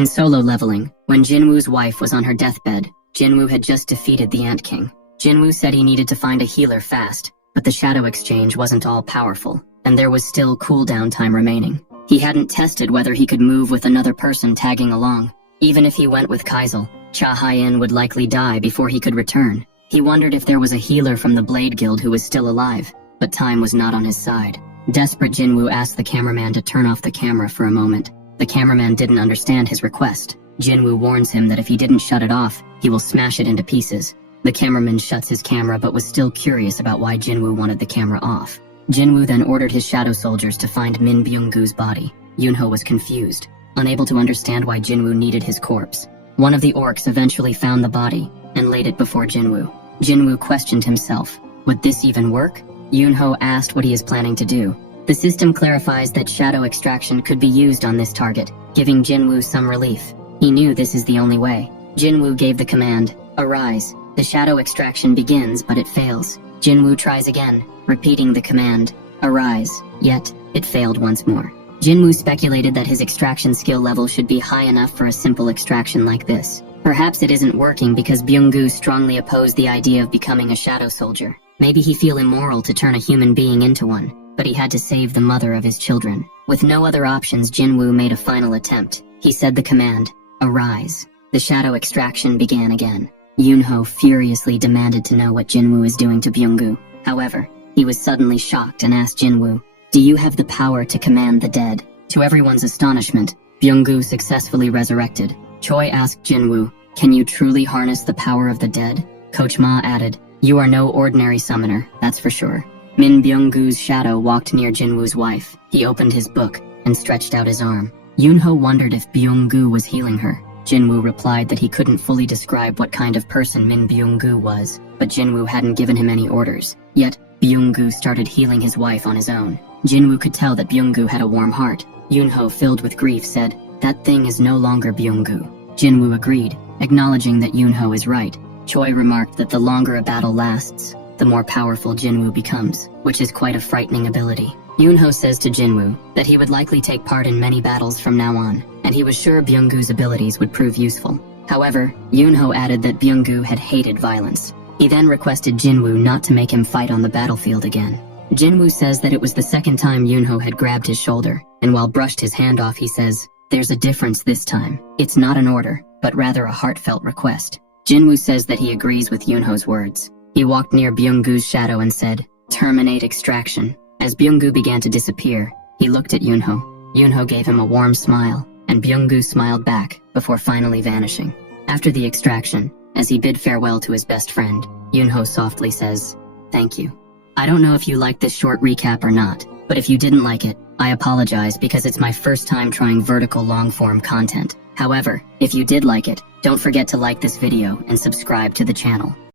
In solo leveling, when Jinwoo's wife was on her deathbed, Jinwoo had just defeated the Ant King. Jinwoo said he needed to find a healer fast, but the shadow exchange wasn't all powerful, and there was still cooldown time remaining. He hadn't tested whether he could move with another person tagging along. Even if he went with Kaisel, Cha Hyen would likely die before he could return. He wondered if there was a healer from the Blade Guild who was still alive, but time was not on his side. Desperate, Jinwoo asked the cameraman to turn off the camera for a moment. The cameraman didn't understand his request. Jinwoo warns him that if he didn't shut it off, he will smash it into pieces. The cameraman shuts his camera but was still curious about why Jinwoo wanted the camera off. Jinwoo then ordered his shadow soldiers to find Min Byung-goo's body. Yunho was confused, unable to understand why Jinwoo needed his corpse. One of the orcs eventually found the body and laid it before Jinwoo. Jinwoo questioned himself. Would this even work? Yunho asked what he is planning to do. The system clarifies that shadow extraction could be used on this target, giving Jinwoo some relief. He knew this is the only way. Jinwoo gave the command, "Arise." The shadow extraction begins, but it fails. Jinwoo tries again, repeating the command, "Arise," yet it failed once more. Jinwoo speculated that his extraction skill level should be high enough for a simple extraction like this. Perhaps it isn't working because Byung-gu strongly opposed the idea of becoming a shadow soldier. Maybe he feel immoral to turn a human being into one, but he had to save the mother of his children. With no other options, Jinwoo made a final attempt. He said the command, "Arise." The shadow extraction began again. Yunho furiously demanded to know what Jinwoo is doing to Byung-gu. However, he was suddenly shocked and asked Jinwoo, "Do you have the power to command the dead?" To everyone's astonishment, Byung-gu successfully resurrected. Choi asked Jinwoo, "Can you truly harness the power of the dead?" Coach Ma added, "You are no ordinary summoner, that's for sure." Min Byung-gu's shadow walked near Jinwoo's wife. He opened his book and stretched out his arm. Yunho wondered if Byung-gu was healing her. Jinwoo replied that he couldn't fully describe what kind of person Min Byung-gu was, but Jinwoo hadn't given him any orders. Yet, Byung-gu started healing his wife on his own. Jinwoo could tell that Byung-gu had a warm heart. Yunho, filled with grief, said, "That thing is no longer Byung-gu." Jinwoo agreed, acknowledging that Yunho is right. Choi remarked that the longer a battle lasts, the more powerful Jinwoo becomes, which is quite a frightening ability. Yunho says to Jinwoo that he would likely take part in many battles from now on, and he was sure Byung-gu's abilities would prove useful. However, Yunho added that Byung-gu had hated violence. He then requested Jinwoo not to make him fight on the battlefield again. Jinwoo says that it was the second time Yunho had grabbed his shoulder, and while brushed his hand off, he says, "There's a difference this time. It's not an order, but rather a heartfelt request." Jinwoo says that he agrees with Yunho's words. He walked near Byung-gu's shadow and said, "Terminate extraction." As Byung-gu began to disappear, he looked at Yunho. Yunho gave him a warm smile, and Byung-gu smiled back before finally vanishing. After the extraction, as he bid farewell to his best friend, Yunho softly says, "Thank you." I don't know if you liked this short recap or not, but if you didn't like it, I apologize because it's my first time trying vertical long-form content. However, if you did like it, don't forget to like this video and subscribe to the channel.